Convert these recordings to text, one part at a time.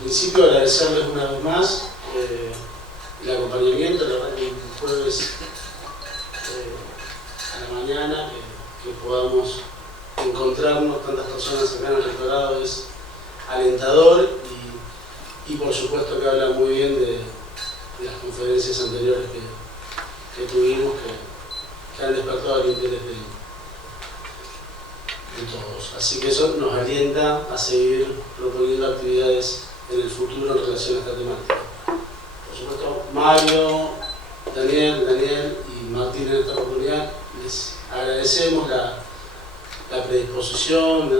principio agradecerles una vez más el acompañamiento. La verdad que el jueves a la mañana que podamos encontrarnos tantas personas acá en el rectorado es alentador y por supuesto que habla muy bien de las conferencias anteriores que tuvimos que han despertado el interés de todos. Así que eso nos alienta a seguir proponiendo actividades en el futuro en relación a esta temática. Por supuesto, Mario, Daniel y Martín en esta oportunidad les agradecemos la predisposición,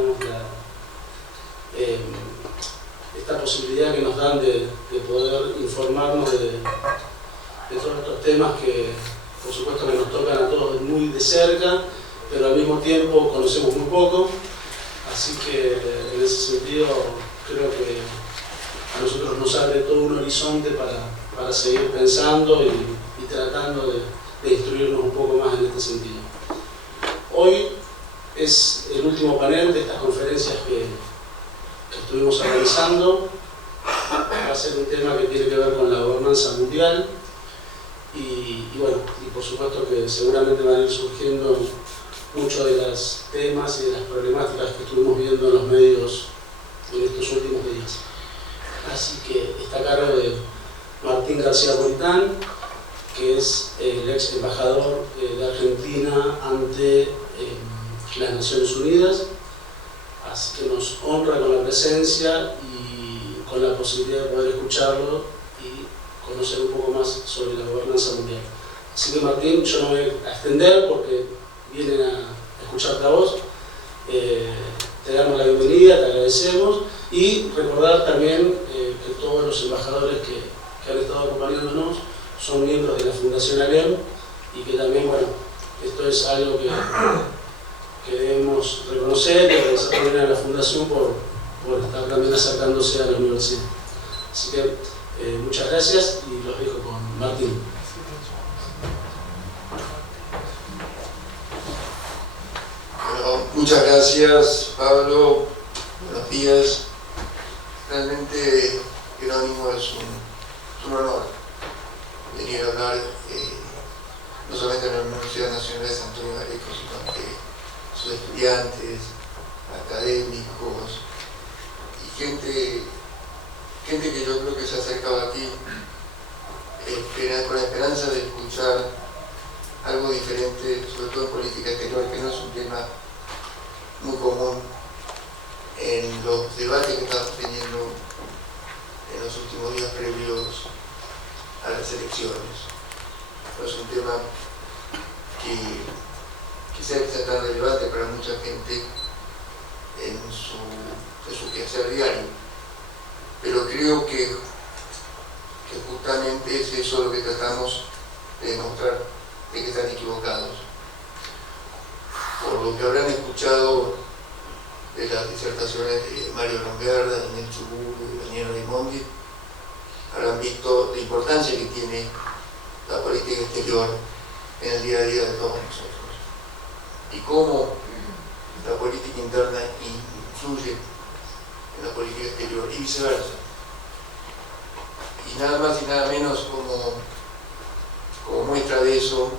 esta posibilidad que nos dan de poder informarnos de todos estos temas que por supuesto que nos tocan a todos muy de cerca, pero al mismo tiempo conocemos muy poco, así que en ese sentido creo que a nosotros nos abre todo un horizonte para seguir pensando y tratando de instruirnos un poco más en este sentido. Hoy es el último panel de estas conferencias que estuvimos analizando. Va a ser un tema que tiene que ver con la gobernanza mundial y por supuesto que seguramente van a ir surgiendo muchos de los temas y de las problemáticas que estuvimos viendo en los medios en estos últimos días. Así que está a cargo de Martín García Politán, que es el ex embajador de Argentina ante las Naciones Unidas. Así que nos honra con la presencia y con la posibilidad de poder escucharlo y conocer un poco más sobre la gobernanza mundial. Así que Martín, yo no voy a extender porque vienen a escucharte a vos. Te damos la bienvenida, te agradecemos y recordar también que todos los embajadores que han estado acompañándonos son miembros de la Fundación ALEM y que también, esto es algo que debemos reconocer y agradecer también a la Fundación por estar también acercándose a la universidad. Así que muchas gracias y los dejo con Martín. Bueno, muchas gracias, Pablo. Buenos días. Realmente Jerónimo es un honor venir a hablar no solamente en la Universidad Nacional de San Antonio de Areco, sino ante sus estudiantes, académicos y gente que yo creo que se ha acercado aquí con la esperanza de escuchar algo diferente, sobre todo en política exterior, que no es un tema muy común en los debates que estamos teniendo en los últimos días previos a las elecciones. No es un tema que sea tan relevante para mucha gente en su quehacer diario, pero creo que justamente es eso lo que tratamos de demostrar, de que están equivocados. Por lo que habrán escuchado de las disertaciones de Mario Longuerda, Daniel Chuburu y Daniel Raimondi, habrán visto la importancia que tiene la política exterior en el día a día de todos nosotros y cómo la política interna influye en la política exterior y viceversa. Y nada más y nada menos como muestra de eso,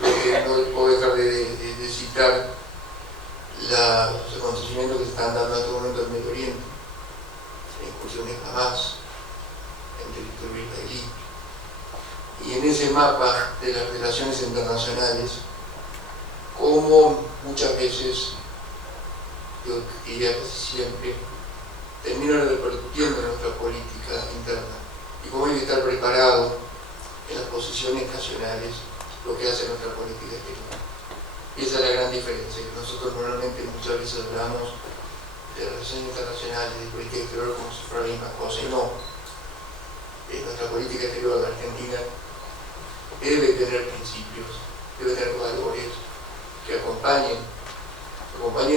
creo que no puedo dejar de citar los acontecimientos que se están dando en este momento en Medio Oriente, la incursión de Hamas en territorio israelí. Y en ese mapa de las relaciones internacionales, como muchas veces, yo diría casi siempre, terminan repercutiendo en nuestra política interna y cómo hay que estar preparado en las posiciones nacionales lo que hace nuestra política exterior. Y esa es la gran diferencia, que nosotros normalmente muchas veces hablamos de relaciones internacionales, de política exterior como si fuera la misma cosa, y no. Nuestra política exterior de Argentina debe tener principios, debe tener valores que acompañen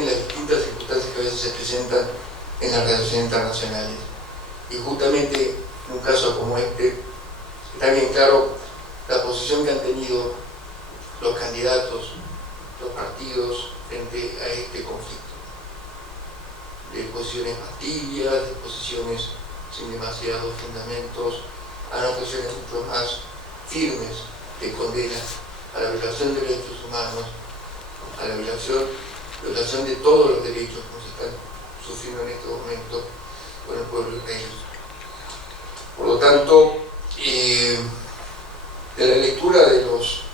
las distintas circunstancias que a veces se presentan en las relaciones internacionales. Y justamente en un caso como este, está bien claro la posición que han tenido los candidatos, los partidos frente a este conflicto. de posiciones pastillas, de posiciones sin demasiados fundamentos, a no posiciones mucho más firmes de condena a la violación de derechos humanos, a la violación de todos los derechos que se están sufriendo en este momento con el pueblo israelí. Por lo tanto, de la lectura de los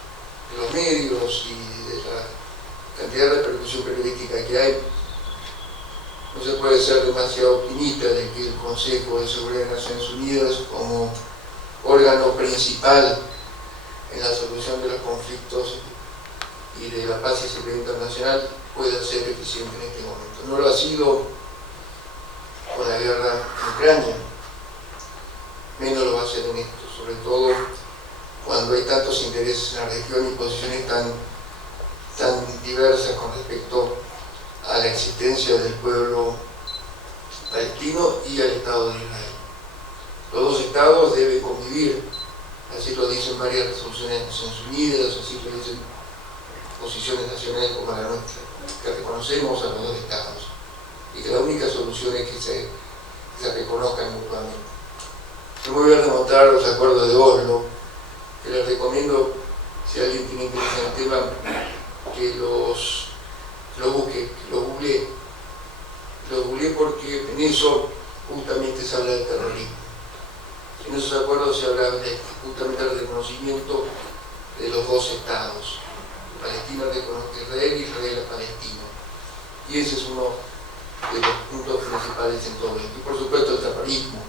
medios y de la cantidad de repercusión periodística que hay, no se puede ser demasiado optimista de que el Consejo de Seguridad de Naciones Unidas, como órgano principal en la solución de los conflictos y de la paz y seguridad internacional, pueda ser eficiente en este momento. No lo ha sido con la guerra en Ucrania, menos lo va a ser en esto, sobre todo cuando hay tantos intereses en la región y posiciones tan diversas con respecto a la existencia del pueblo palestino y al Estado de Israel. Los dos estados deben convivir, así lo dicen varias resoluciones de Naciones Unidas, así lo dicen posiciones nacionales como la nuestra, que reconocemos a los dos estados y que la única solución es que se reconozcan mutuamente. Yo me voy a remontar a los acuerdos de Oslo, que les recomiendo, si alguien tiene interés en el tema, que lo busque, lo googlee. Lo googlee porque en eso justamente se habla del terrorismo. En esos acuerdos se habla justamente del reconocimiento de los dos estados. Palestina reconoce a Israel y Israel a Palestina. Y ese es uno de los puntos principales en todo esto. Y por supuesto el terrorismo.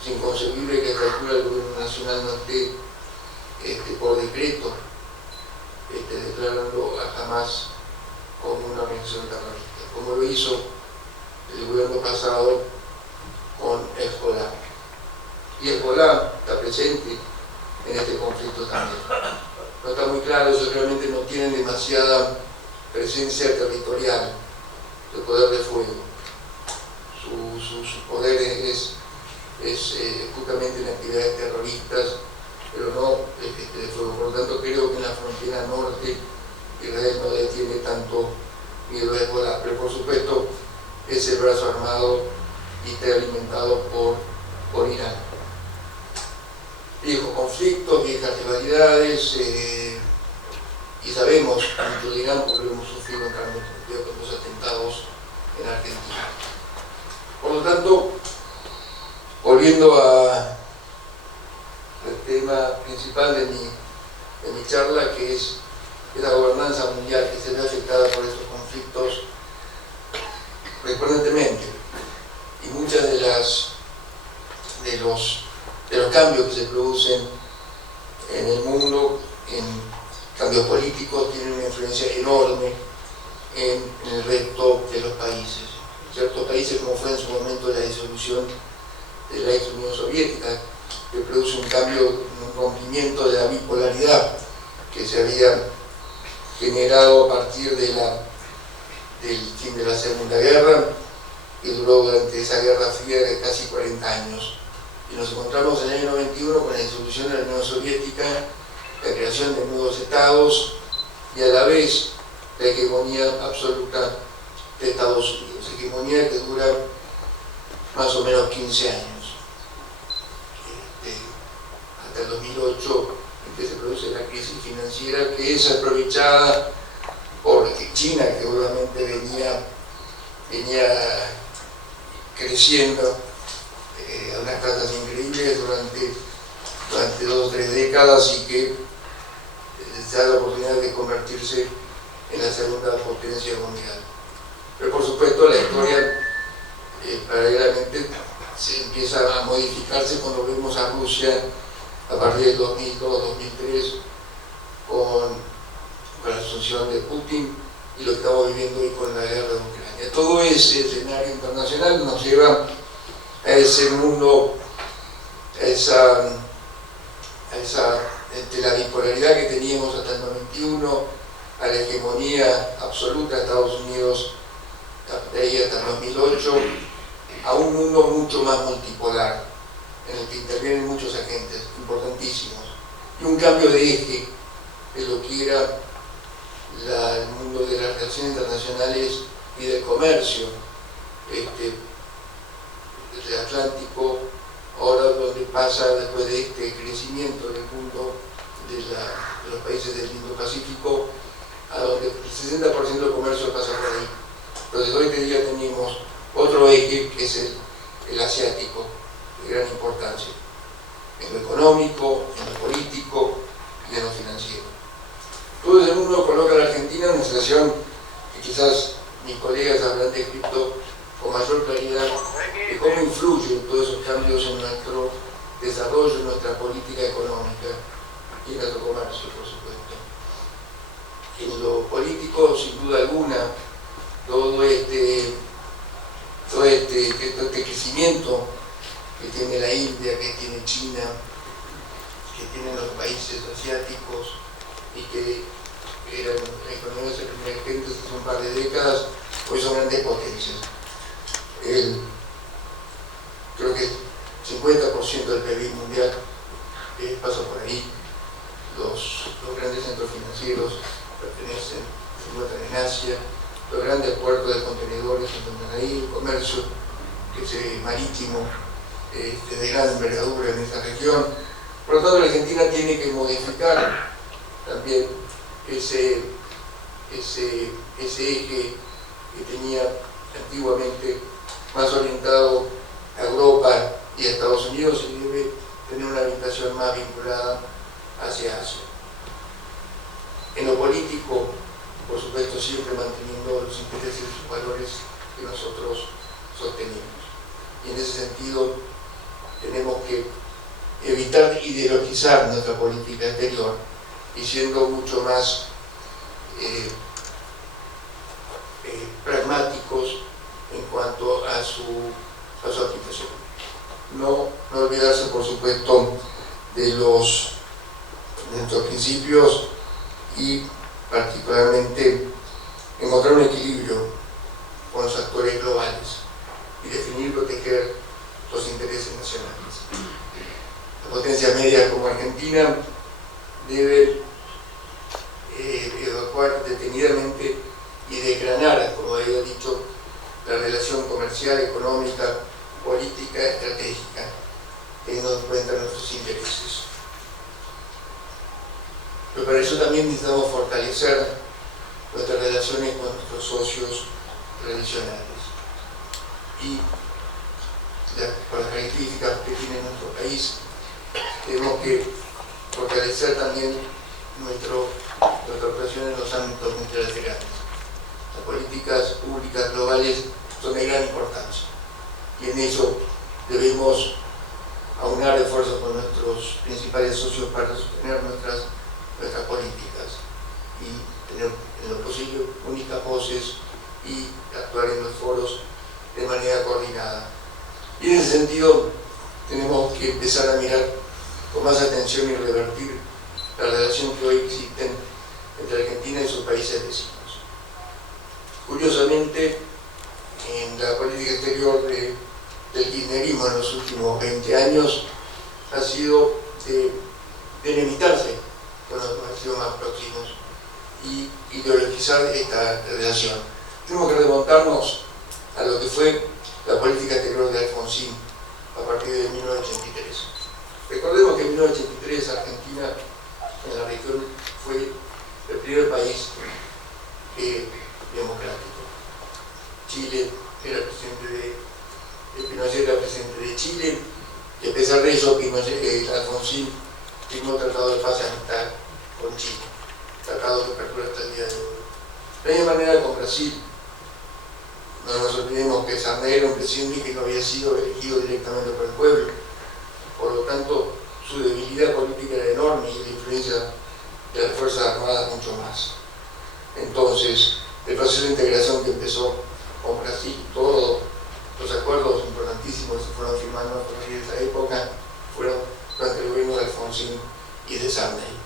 Es inconcebible que a esta altura el gobierno nacional no esté por decreto declarando a Hamas como una organización terrorista, como lo hizo el gobierno pasado con Hezbollah. Y Hezbollah está presente en este conflicto también. No está muy claro, ellos realmente no tienen demasiada presencia territorial de poder de fuego. Su poder es justamente en actividades terroristas, pero no de fuego. Por lo tanto, creo que en la frontera norte Israel no le tiene tanto miedo a Hezbollah, pero por supuesto es el brazo armado y está alimentado por Irán. Viejos conflictos, viejas rivalidades, y sabemos mucho de Irán porque lo hemos sufrido en carne propia con los atentados en Argentina. Por lo tanto, volviendo al tema principal de mi charla, que es la gobernanza mundial que se ve afectada por estos conflictos recurrentemente, y muchas de los cambios que se producen en el mundo, en cambios políticos, tienen una influencia enorme en el resto de los países. Ciertos países, como fue en su momento la disolución de la ex Unión Soviética, que produce un cambio, un rompimiento de la bipolaridad que se había generado a partir del fin de la Segunda Guerra, que duró durante esa Guerra Fría de casi 40 años. Y nos encontramos en el año 91 con la disolución de la Unión Soviética, la creación de nuevos estados y a la vez la hegemonía absoluta de Estados Unidos, hegemonía que dura más o menos 15 años. Hasta el 2008, en que se produce la crisis financiera, que es aprovechada por China, que obviamente venía creciendo a unas tasas increíbles durante 2 o 3 décadas y que se da la oportunidad de convertirse en la segunda potencia mundial. Pero por supuesto la historia paralelamente se empieza a modificarse cuando vemos a Rusia a partir del 2002-2003 con la asunción de Putin y lo que estamos viviendo hoy con la guerra de Ucrania. Todo ese escenario internacional nos lleva a ese mundo, entre la bipolaridad que teníamos hasta el 91, a la hegemonía absoluta de Estados Unidos de ahí hasta el 2008, a un mundo mucho más multipolar, en el que intervienen muchos agentes importantísimos, y un cambio de eje de lo que era el mundo de las relaciones internacionales y del comercio, el Atlántico, ahora donde pasa después de este crecimiento del mundo de los países del Indo-Pacífico, a donde el 60% del comercio pasa por ahí. Entonces hoy en día tenemos otro eje que es el asiático, de gran importancia, en lo económico, en lo político y en lo financiero. Todo ese mundo coloca a la Argentina en una situación que quizás mis colegas habrán descrito con mayor claridad de cómo influyen todos esos cambios en nuestro desarrollo, en nuestra política económica y en nuestro comercio, por supuesto. En lo político, sin duda alguna, todo este crecimiento que tiene la India, que tiene China, que tienen los países asiáticos y que eran economías emergentes hace un par de décadas, hoy son grandes potencias. Creo que el 50% del PIB mundial pasa por ahí. Los grandes centros financieros se encuentran en Asia, los grandes puertos de contenedores se encuentran ahí, el comercio marítimo de gran envergadura en esa región. Por lo tanto, la Argentina tiene que modificar también ese eje que tenía antiguamente más orientado a Europa y a Estados Unidos, y debe tener una orientación más vinculada hacia Asia. En lo político, por supuesto, siempre manteniendo los intereses y los valores que nosotros sostenemos. Y en ese sentido, tenemos que evitar ideologizar nuestra política exterior y siendo mucho más pragmáticos en cuanto a su aplicación. No olvidarse, por supuesto, de nuestros principios y particularmente encontrar un equilibrio con los actores globales y definir y proteger los intereses nacionales. Las potencias medias como Argentina deben evacuar detenidamente y desgranar, como había dicho, la relación comercial, económica, política, estratégica, teniendo en cuenta nuestros intereses. Pero para eso también necesitamos fortalecer nuestras relaciones con nuestros socios tradicionales. Y por las características que tiene nuestro país, tenemos que fortalecer también nuestra operación en los ámbitos multilaterales. Las políticas públicas globales son de gran importancia y en eso debemos aunar esfuerzos con nuestros principales socios para sostener nuestras políticas y tener en lo posible únicas voces y actuar en los foros de manera coordinada. Y en ese sentido tenemos que empezar a mirar con más atención y revertir la relación que hoy existe entre Argentina y sus países vecinos. Curiosamente, en la política exterior del kirchnerismo en los últimos 20 años ha sido de enemistarse con los países más próximos y ideologizar esta relación. Tenemos que remontarnos a lo que fue la política exterior de Alfonsín a partir de 1983. Recordemos que en 1983 Argentina en la región fue el primer país democrático. Chile era Pinochet era presidente de Chile, y a pesar de eso Alfonsín firmó un tratado de paz amistad con Chile, tratado que perdura hasta el día de hoy. De la misma manera con Brasil, no nos olvidemos que Sarney era un presidente que no había sido elegido directamente por el pueblo, por lo tanto su debilidad política era enorme y la influencia de las Fuerzas Armadas mucho más. Entonces, el proceso de integración que empezó con Brasil, todos los acuerdos importantísimos que se fueron firmando a partir de esa época fueron durante el gobierno de Alfonsín y de Sarney.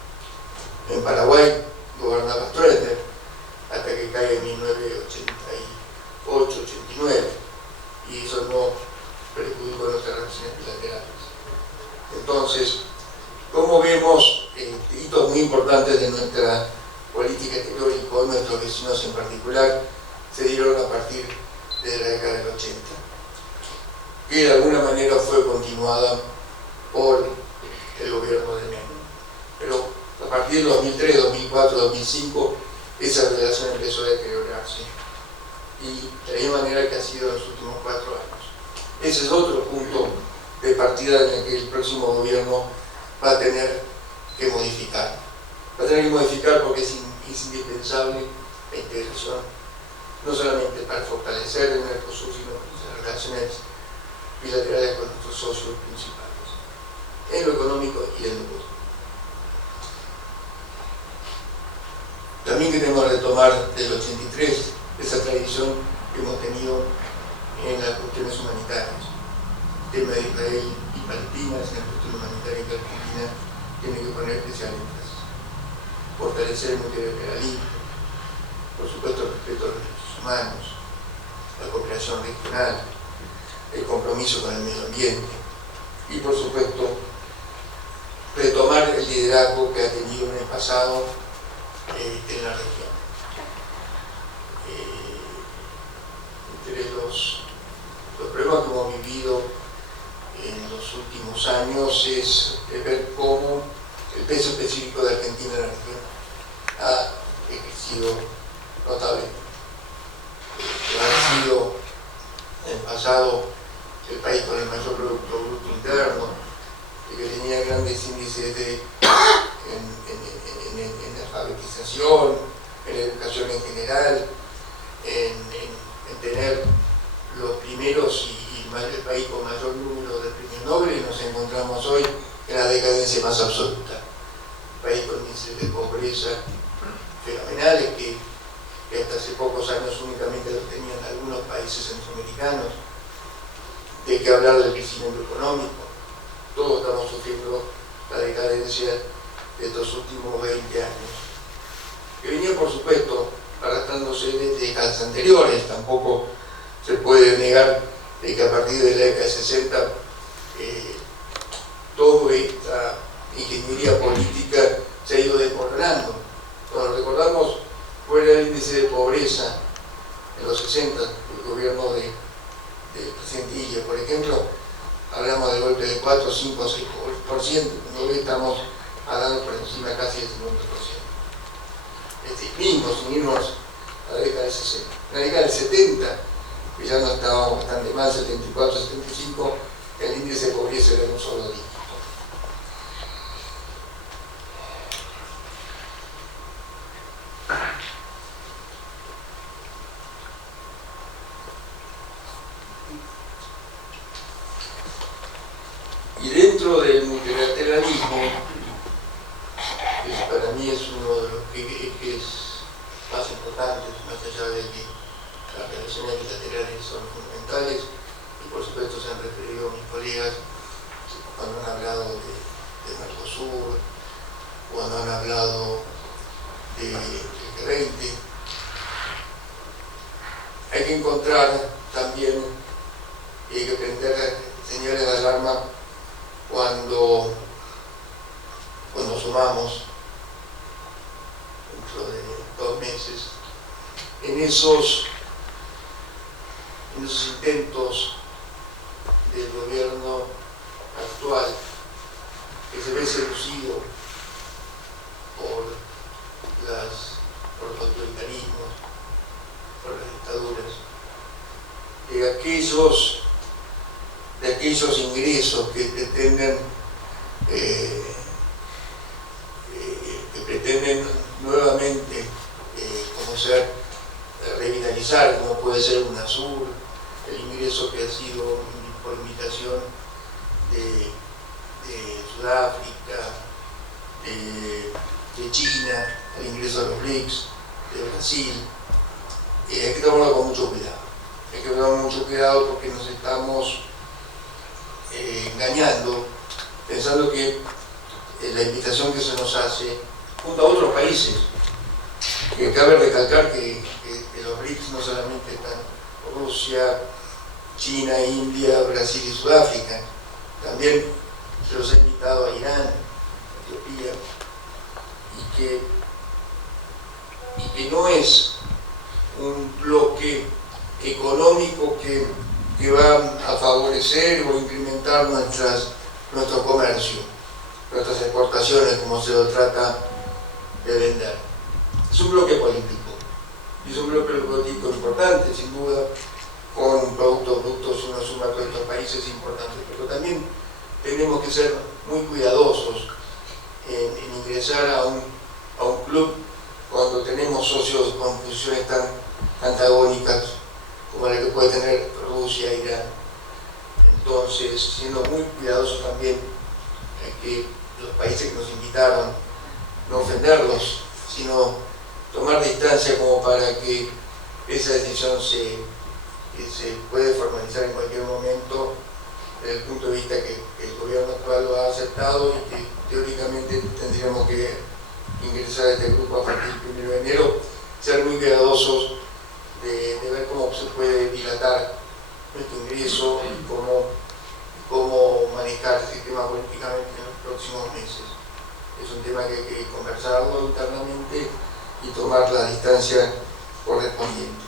En Paraguay gobernaba Stroessner hasta que cae en 1988-89 y eso no perjudicó nuestras relaciones bilaterales. Entonces, como vemos, hitos muy importantes de nuestra política exterior y con nuestros vecinos en particular se dieron a partir desde la década del 80, que de alguna manera fue continuada por el gobierno de Menem. Pero a partir del 2003, 2004, 2005, esa relación empezó a deteriorarse, y de la misma manera que ha sido en los últimos 4 años. Ese es otro punto de partida en el que el próximo gobierno va a tener que modificar. Va a tener que modificar porque es indispensable la integración, no solamente para fortalecer el Mercosur, sino las relaciones bilaterales con nuestros socios principales, en lo económico y en lo político. También queremos retomar del 83 esa tradición que hemos tenido en las cuestiones humanitarias. El tema de Israel y Palestina es una cuestión humanitaria que Argentina tiene que poner especial énfasis. Fortalecer el multilateralismo, por supuesto el respeto a los derechos humanos, la cooperación regional, el compromiso con el medio ambiente y, por supuesto, retomar el liderazgo que ha tenido en el pasado en la región. Entre los problemas que hemos vivido en los últimos años es ver cómo el peso específico de Argentina en la región ha crecido notablemente. Ha sido en el pasado el país con el mayor Producto Bruto Interno, que tenía grandes índices en la alfabetización, en la educación en general, en tener los primeros y el país con mayor número de premios Nobel, y nos encontramos hoy en la decadencia más absoluta. Un país con índices de pobreza fenomenales que hasta hace pocos años únicamente los tenían algunos países centroamericanos. De qué hablar del crecimiento económico. Todos estamos sufriendo la decadencia de estos últimos 20 años, que venía, por supuesto, arrastrándose desde décadas anteriores. Tampoco se puede negar de que a partir de la década de 60 toda esta ingeniería política se ha ido desmoronando. Cuando recordamos cuál era el índice de pobreza en los 60, el gobierno del presidente Illa, por ejemplo, hablamos de golpe de 4, 5, 6%, hoy estamos hablando por encima casi del 50%. Mismo, sin irnos a la década del 60. En la década del 70, que ya no estábamos bastante mal, 74, 75, el índice de pobreza era un solo dígito. Y dentro del multilateralismo, que para mí es uno de los ejes más importantes, más allá de que las relaciones bilaterales son fundamentales, y por supuesto se han referido mis colegas cuando han hablado de Mercosur, cuando han hablado de G20. Hay que encontrar también, y hay que prender señales de alarma cuando sumamos dentro de 2 meses en esos intentos del gobierno actual, que se ve seducido por los autoritarismos, por las dictaduras, de aquellos ingresos que pretenden nuevamente revitalizar, como puede ser UNASUR, el ingreso que ha sido por invitación de Sudáfrica, de China, el ingreso a los BRICS, de Brasil. Hay que tomarlo con mucho cuidado. Hay que tomarlo con mucho cuidado porque nos estamos engañando, pensando que la invitación que se nos hace junto a otros países, que cabe recalcar que los BRICS no solamente están Rusia, China, India, Brasil y Sudáfrica, también se los ha invitado a Irán, Etiopía, y que no es un bloque económico mantener o incrementar nuestro comercio, nuestras exportaciones, como se lo trata de vender. Es un bloque político, y es un bloque político importante, sin duda, con productos brutos, si uno suma a todos estos países importantes, pero también tenemos que ser muy cuidadosos en ingresar a un club cuando tenemos socios con posiciones tan antagónicas como la que puede tener Rusia e Irán. Entonces, siendo muy cuidadosos también que los países que nos invitaron, no ofenderlos, sino tomar distancia como para que esa decisión se puede formalizar en cualquier momento desde el punto de vista que el gobierno actual lo ha aceptado y que teóricamente tendríamos que ingresar a este grupo a partir del 1 de enero, ser muy cuidadosos de ver cómo se puede dilatar nuestro ingreso y cómo manejar el sistema políticamente en los próximos meses. Es un tema que hay que conversarlo internamente y tomar la distancia correspondiente.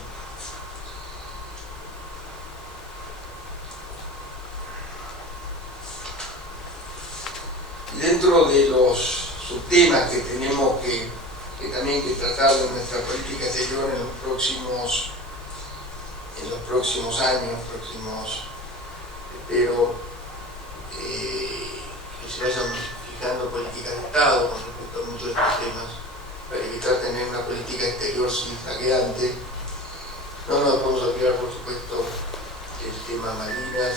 Y dentro de los subtemas que tenemos que también que tratar de nuestra política exterior en los próximos años, espero que se vayan fijando políticas de Estado con respecto a muchos de estos temas, para evitar tener una política exterior zigzagueante. No nos podemos olvidar, por supuesto, el tema Malvinas,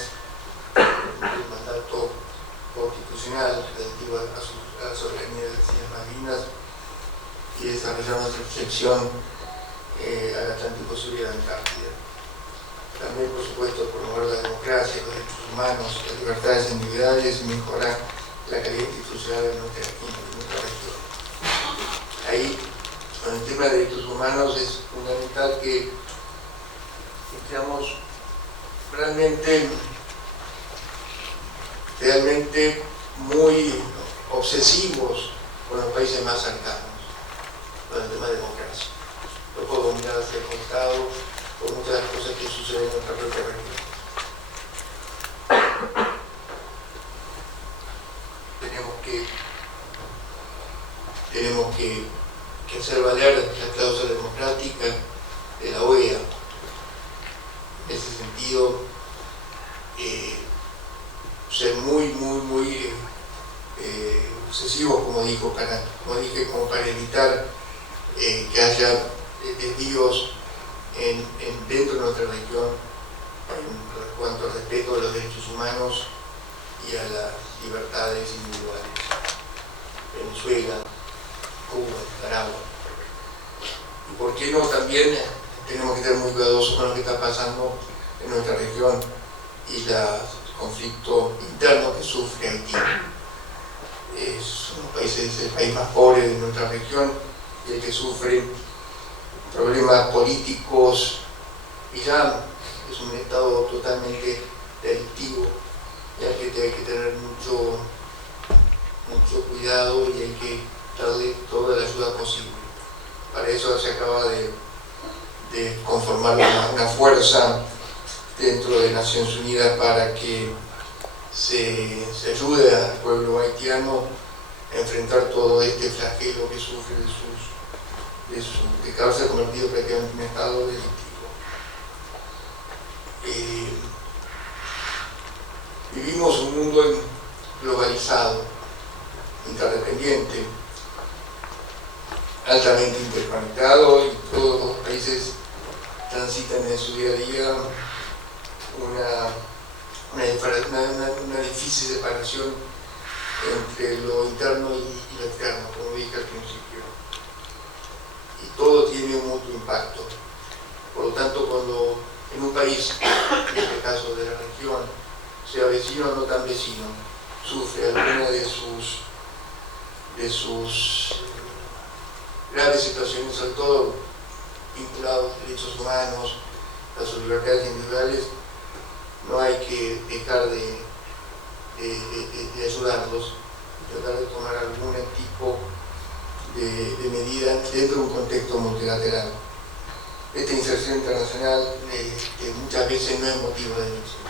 el mandato constitucional relativo a la soberanía de las Islas Malvinas y desarrollar nuestra proyección al Atlántico Sur y a la Antártida. También, por supuesto, promover la democracia, los derechos humanos, las libertades individuales y mejorar la calidad institucional de nuestra región. Ahí, con el tema de derechos humanos, es fundamental que seamos realmente muy obsesivos con los países más cercanos, con el tema de democracia. No podemos mirar hacia el costado por muchas de las cosas que suceden en nuestra propia región. Tenemos que hacer valer la cláusula democrática de la OEA. En ese sentido, ser muy obsesivos, como dije, como para evitar que haya desvíos dentro de nuestra región en cuanto al respeto de los derechos humanos y a las libertades individuales. Venezuela, Cuba, Nicaragua. Y por qué no, también tenemos que estar muy cuidadosos con lo que está pasando en nuestra región y el conflicto interno que sufre Haití. Es el país más pobre de nuestra región y el que sufre problemas políticos, y ya es un estado totalmente delictivo y al que hay que tener mucho cuidado y hay que darle toda la ayuda posible. Para eso se acaba de conformar una fuerza dentro de Naciones Unidas para que se ayude al pueblo haitiano a enfrentar todo este flagelo que sufre de haberse convertido prácticamente en un estado delictivo. Vivimos un mundo globalizado, interdependiente, altamente interconectado, y todos los países transitan en su día a día una difícil separación entre lo interno y lo externo, como dije al principio. Y todo tiene un mutuo impacto. Por lo tanto, cuando en un país, en este caso de la región, sea vecino o no tan vecino, sufre alguna de sus graves situaciones, sobre todo vinculados a derechos humanos, a sus libertades individuales, no hay que dejar de ayudarlos, tratar de tomar algún tipo de medida dentro de un contexto multilateral. Esta inserción internacional que muchas veces no es motivo de división.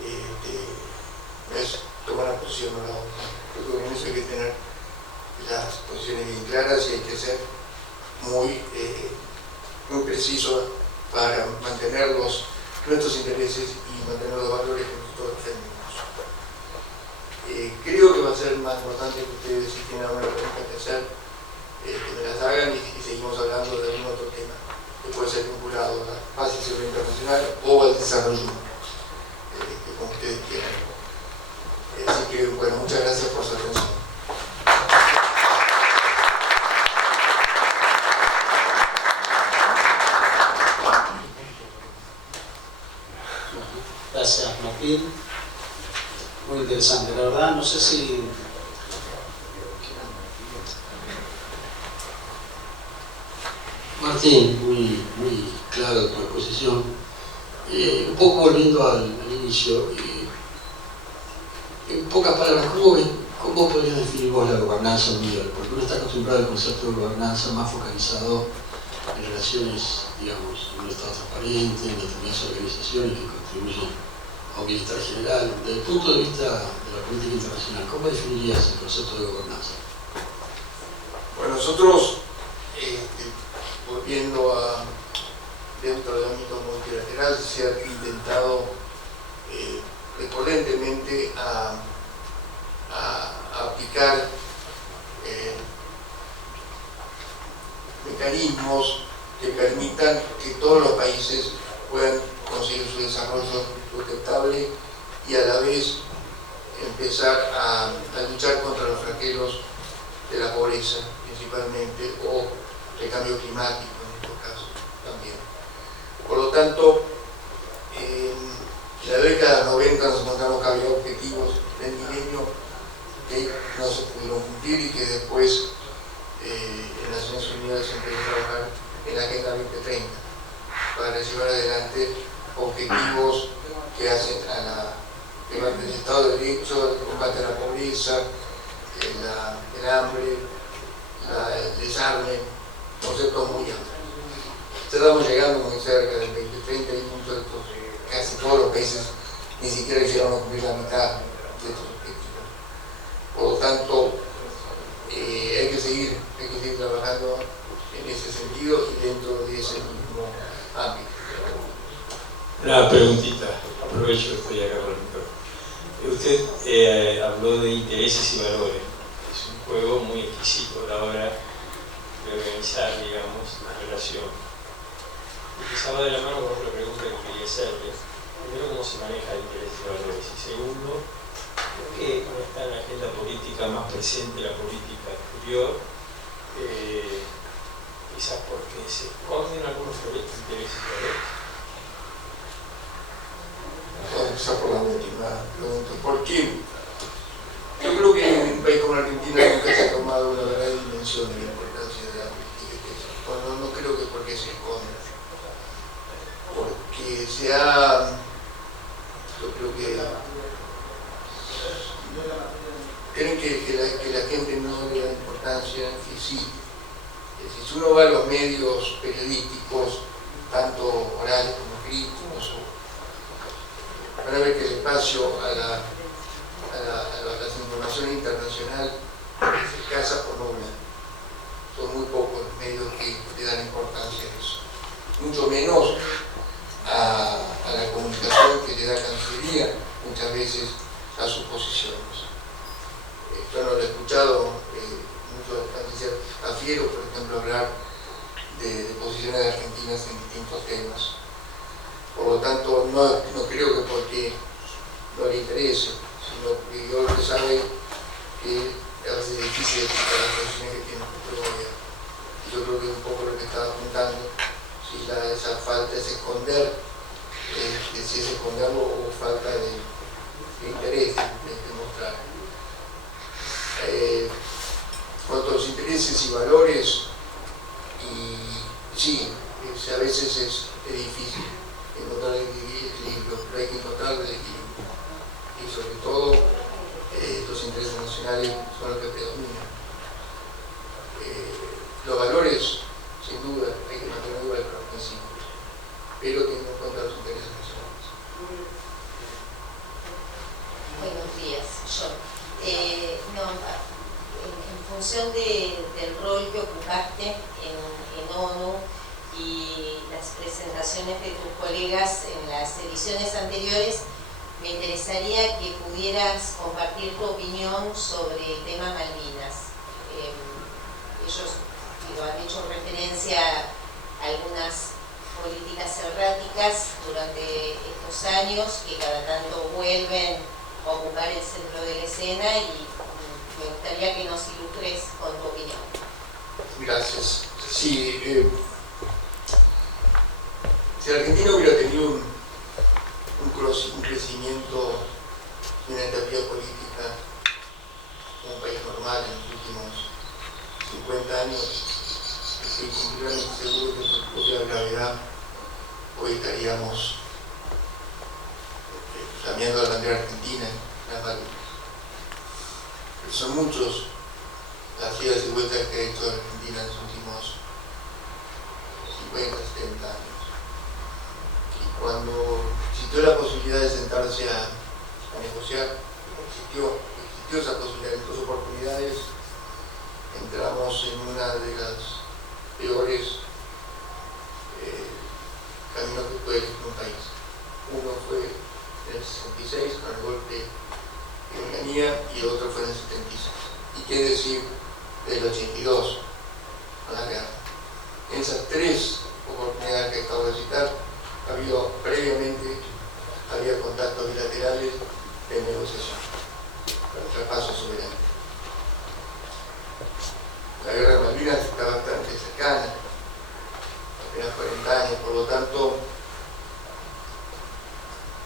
no es tomar una posición o la otra. Creo que en eso hay que tener las posiciones bien claras y hay que ser muy preciso para mantener nuestros intereses y mantener los valores que nosotros defendemos. Creo que va a ser más importante que ustedes, si tienen alguna pregunta que hacer, que me las hagan y seguimos hablando de algún otro tema que puede ser vinculado a la paz y seguridad internacional o al desarrollo, como ustedes quieran. Así que, bueno, muchas gracias por su atención. Gracias, Martín. Muy interesante, la verdad. No sé si... Martín, muy clara tu exposición. Un poco volviendo al inicio, en pocas palabras, ¿cómo podrías definir vos la gobernanza mundial? Porque uno está acostumbrado al concepto de gobernanza más focalizado en relaciones, digamos, en un Estado transparente, en determinadas organizaciones que contribuyen a un bienestar general. Desde el punto de vista de la política internacional, ¿cómo definirías el concepto de gobernanza? Bueno, nosotros, volviendo a dentro del ámbito multilateral, se ha intentado recurrentemente a aplicar mecanismos que permitan que todos los países puedan conseguir su desarrollo sustentable y a la vez empezar a luchar contra los flagelos de la pobreza principalmente o el cambio climático en nuestro caso también. Por lo tanto, en la década 90 nos encontramos que había objetivos del milenio que no se pudieron cumplir y que después en las Naciones Unidas se empezó a trabajar en la Agenda 2030 para llevar adelante objetivos que hacen el Estado de Derecho, el combate a la pobreza, el hambre, el desarme, conceptos muy amplios. Estamos llegando muy cerca del 2030 y muchos de estos, casi todos los países ni siquiera llegaron a cumplir la mitad de estos objetivos. Por lo tanto, hay que seguir trabajando en ese sentido y dentro de ese mismo ámbito. Una preguntita, aprovecho que estoy acá con el micrófono. Usted habló de intereses y valores. Es un juego muy exquisito a la hora de organizar, digamos, la relación. Y quizá va de la mano con otra pregunta que quería hacerle. Primero, ¿cómo se maneja el interés y valores? Y segundo, ¿por qué no está en la agenda política más presente la política exterior? Quizás porque se esconden algunos intereses y valores. Vamos a empezar por la última pregunta. ¿Por qué? Yo creo que en un país como Argentina nunca se ha tomado una verdadera dimensión de la importancia de la política exterior. Bueno, no creo que porque se esconda. Porque yo creo que creen que la gente no le da importancia que sí. Si uno va a los medios periodísticos, tanto orales como escritos, van a ver que el espacio a la información internacional es escasa o nula. Son muy pocos los medios que le dan importancia a eso. Mucho menos a la comunicación que le da Cancillería muchas veces a sus posiciones. Yo no lo he escuchado mucho del canciller Cafiero, por ejemplo, hablar de posiciones argentinas en distintos temas. Por lo tanto, no creo que porque no le interese, sino que yo lo que sabe que a veces es difícil explicar las posiciones que tiene el gobierno. Yo creo que es un poco lo que estaba apuntando, si esa falta es esconder, si es esconderlo o falta de interés de mostrar. Cuanto a los intereses y valores, sí, a veces es difícil encontrar el equilibrio, pero hay que encontrar el equilibrio. Y sobre todo, los intereses nacionales son los que predominan. Los valores, sin duda, hay que mantener duda de los principios, pero teniendo en cuenta los intereses nacionales. En función del rol que ocupaste en ONU y las presentaciones de tus colegas en las ediciones anteriores, me interesaría que pudieras compartir tu opinión sobre el tema Malvinas. Ellos han hecho referencia a algunas políticas erráticas durante estos años que cada tanto vuelven a ocupar el centro de la escena y me gustaría que nos ilustres con tu opinión. Gracias. Sí, si Argentina hubiera tenido un crecimiento y una estabilidad política como un país normal en los últimos 50 años, estoy completamente seguro que por propia gravedad hoy estaríamos flameando la bandera argentina en las Malvinas. Pero son muchos las idas y vueltas que ha hecho Argentina en los últimos 50, 70 años. Y cuando existió la posibilidad de sentarse a negociar, existió esa posibilidad, en dos oportunidades entramos en una de las peores caminos que puede elegir un país. Uno fue en el 66 con el golpe de Onganía y el otro fue en el 76. ¿Y qué decir del 82 con la guerra? En esas tres oportunidades que acabo de citar, previamente había contactos bilaterales de negociación para el traspaso soberano. La guerra de Malvinas está bastante cercana, apenas 40 años, por lo tanto,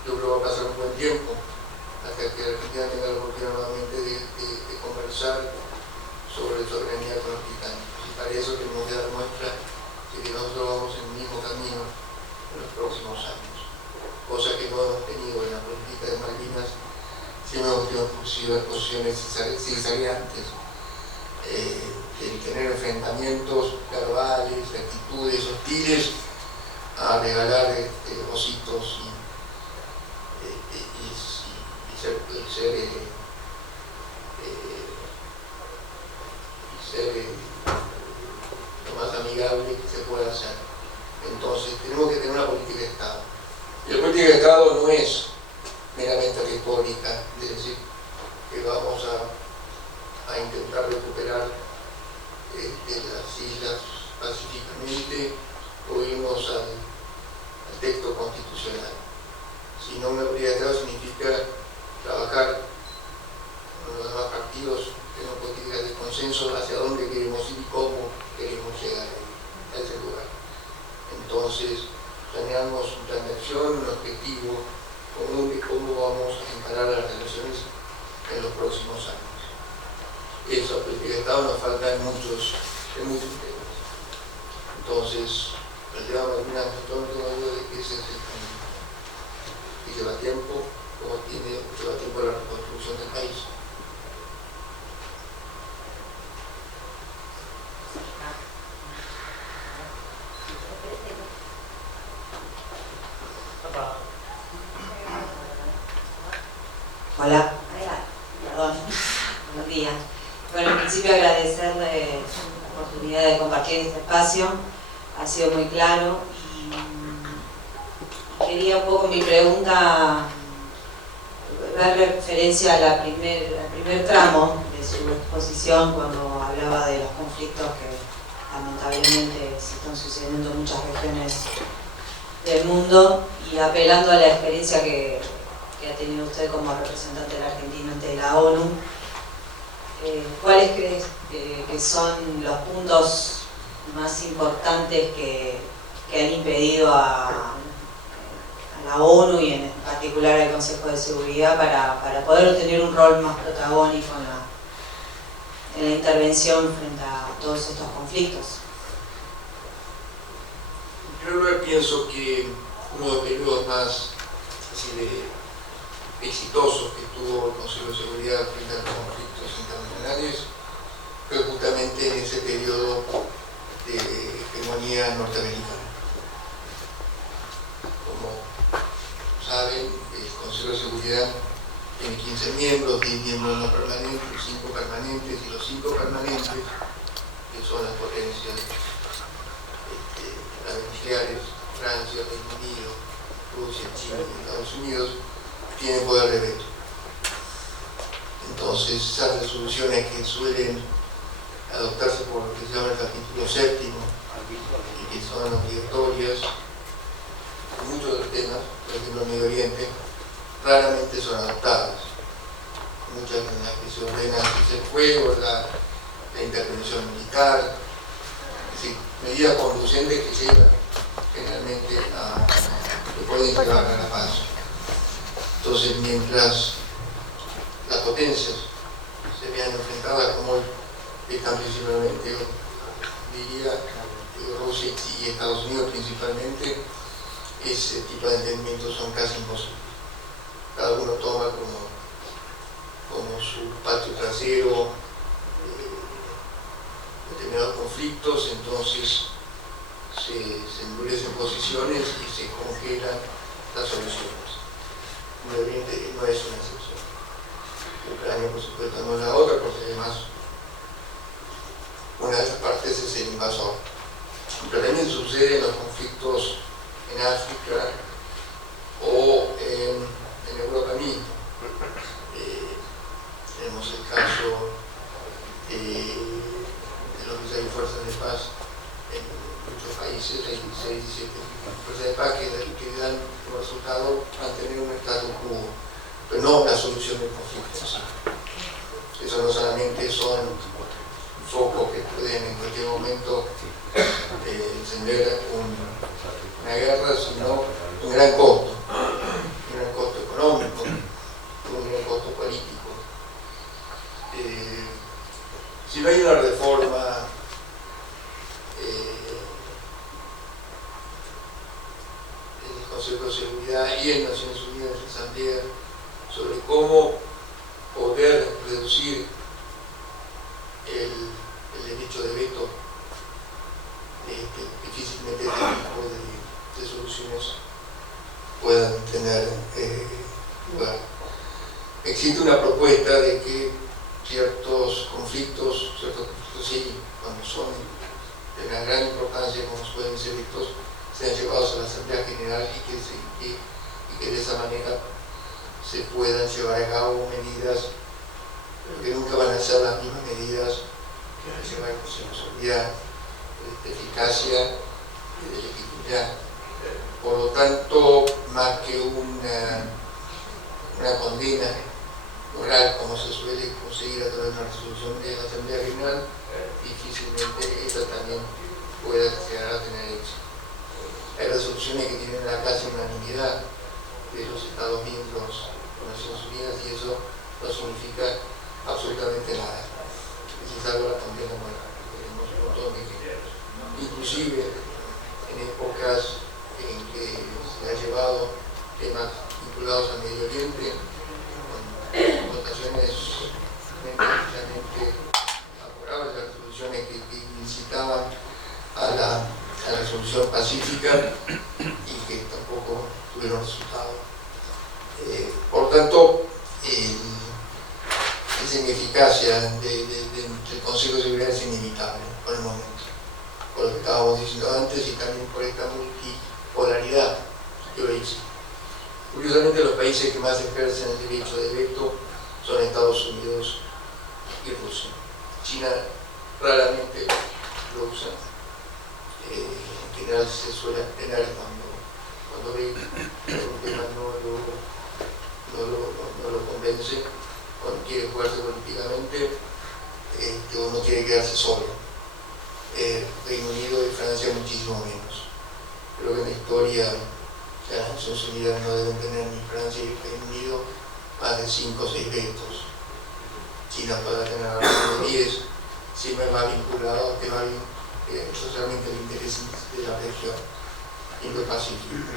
yo creo que va a pasar un buen tiempo hasta que Argentina tenga la oportunidad nuevamente de conversar sobre soberanía con los británicos. Y para eso tenemos que dar muestra de que nosotros vamos en el mismo camino en los próximos años, cosa que no hemos tenido en la política de Malvinas, sino hemos tenido posiciones zigzagueantes. El tener enfrentamientos verbales, actitudes hostiles, a regalar ositos y ser lo más amigable que se pueda hacer. Entonces tenemos que tener una política de Estado. Y la política de Estado no es meramente retórica, es decir, que vamos a intentar recuperar las islas pacíficamente o irnos al texto constitucional. Sino una política de Estado significa trabajar con los demás partidos en políticas de consenso hacia dónde queremos ir y cómo queremos llegar a ese lugar. Entonces, planeamos un plan de acción, un objetivo común de cómo vamos a encarar las relaciones en los próximos años. Esa política de Estado nos falta en muchos temas. Entonces, el tema de Malvinas, no tengo duda de que ese es el camino. Y lleva tiempo, como lleva tiempo la reconstrucción del país. Hola, perdón, buenos días. Bueno, en principio agradecerle la oportunidad de compartir este espacio, ha sido muy claro y quería un poco mi pregunta dar referencia a la primer tramo de su exposición cuando hablaba de los conflictos que lamentablemente se están sucediendo en muchas regiones del mundo y apelando a la experiencia que ha tenido usted como representante de la Argentina ante la ONU. ¿Cuáles crees que son los puntos más importantes que han impedido a la ONU y en particular al Consejo de Seguridad para poder tener un rol más protagónico en la intervención frente a todos estos conflictos? En primer lugar, pienso que uno de los periodos más exitosos que tuvo el Consejo de Seguridad frente a los conflictos internacionales fue justamente en ese periodo de hegemonía norteamericana. Como saben, el Consejo de Seguridad tiene 15 miembros, 10 miembros no permanentes, 5 permanentes, y los 5 permanentes, que son las potencias nucleares, Francia, Reino Unido, Rusia, China y Estados Unidos, tienen poder de veto. Entonces, esas resoluciones que suelen adoptarse por lo que se llama el capítulo séptimo y que son obligatorias, muchos de los temas, por ejemplo en Medio Oriente, raramente son adoptadas. Muchas en las que se ordena el fuego, la intervención militar, es decir, medidas conducentes que llevan generalmente que pueden llevar a la paz. Entonces, mientras las potencias se vean enfrentadas como hoy están principalmente, diría, Rusia y Estados Unidos principalmente, ese tipo de entendimientos son casi imposibles. Cada uno toma como su patio trasero determinados conflictos, entonces se endurecen posiciones y se congelan las soluciones. Medio Oriente no es una excepción. Ucrania, por supuesto, no es la otra, porque además una de esas partes es el invasor. Pero también sucede en los conflictos en África o en Europa misma. Tenemos el caso de los que hay fuerzas de paz en muchos países, hay 16, 17 fuerzas de paz que dan como resultado mantener un status quo, pero no la solución del conflicto. Eso no solamente son focos que pueden en cualquier momento encender una guerra, sino un gran costo económico, un gran costo político. Si no hay una reforma en el Consejo de Seguridad y en Naciones Unidas, en la Asamblea, sobre cómo poder reducir el derecho de veto, difícilmente este tipo de soluciones puedan tener lugar. Existe una propuesta de que ciertos conflictos sí, cuando son de una gran importancia, como pueden ser estos, sean llevados a la Asamblea General y que de esa manera se puedan llevar a cabo medidas, pero que nunca van a ser las mismas medidas que van a llevar el Consejo de Seguridad, de eficacia y de legitimidad. Por lo tanto, más que una condena moral, como se suele conseguir a través de una resolución de la Asamblea General, difícilmente esta también pueda llegar a tener éxito. Hay resoluciones que tienen la casi unanimidad de los Estados miembros de Naciones Unidas y eso no significa absolutamente nada. Es algo la condena moral. Tenemos un montón de ejemplos. Inclusive en épocas en que se ha llevado temas vinculados al Medio Oriente, con votaciones realmente favorables a las resoluciones que incitaban a la solución pacífica y que tampoco tuvieron resultado. Por tanto, esa ineficacia del Consejo de Seguridad es inevitable por el momento, por lo que estábamos diciendo antes y también por esta multipolaridad que hoy existe. Curiosamente, los países que más ejercen el derecho de veto son Estados Unidos y Rusia. China raramente lo usa. En general se suele abstener cuando ve que un tema no lo convence, cuando quiere jugarse políticamente o no quiere quedarse solo. Reino Unido y Francia muchísimo menos. Creo que en la historia las Naciones Unidas no deben tener ni Francia ni Reino Unido más de 5 o 6 vetos. China podrá tener alrededor de 10, siempre más vinculado a temas socialmente el interés de la región Indo-Pacífico.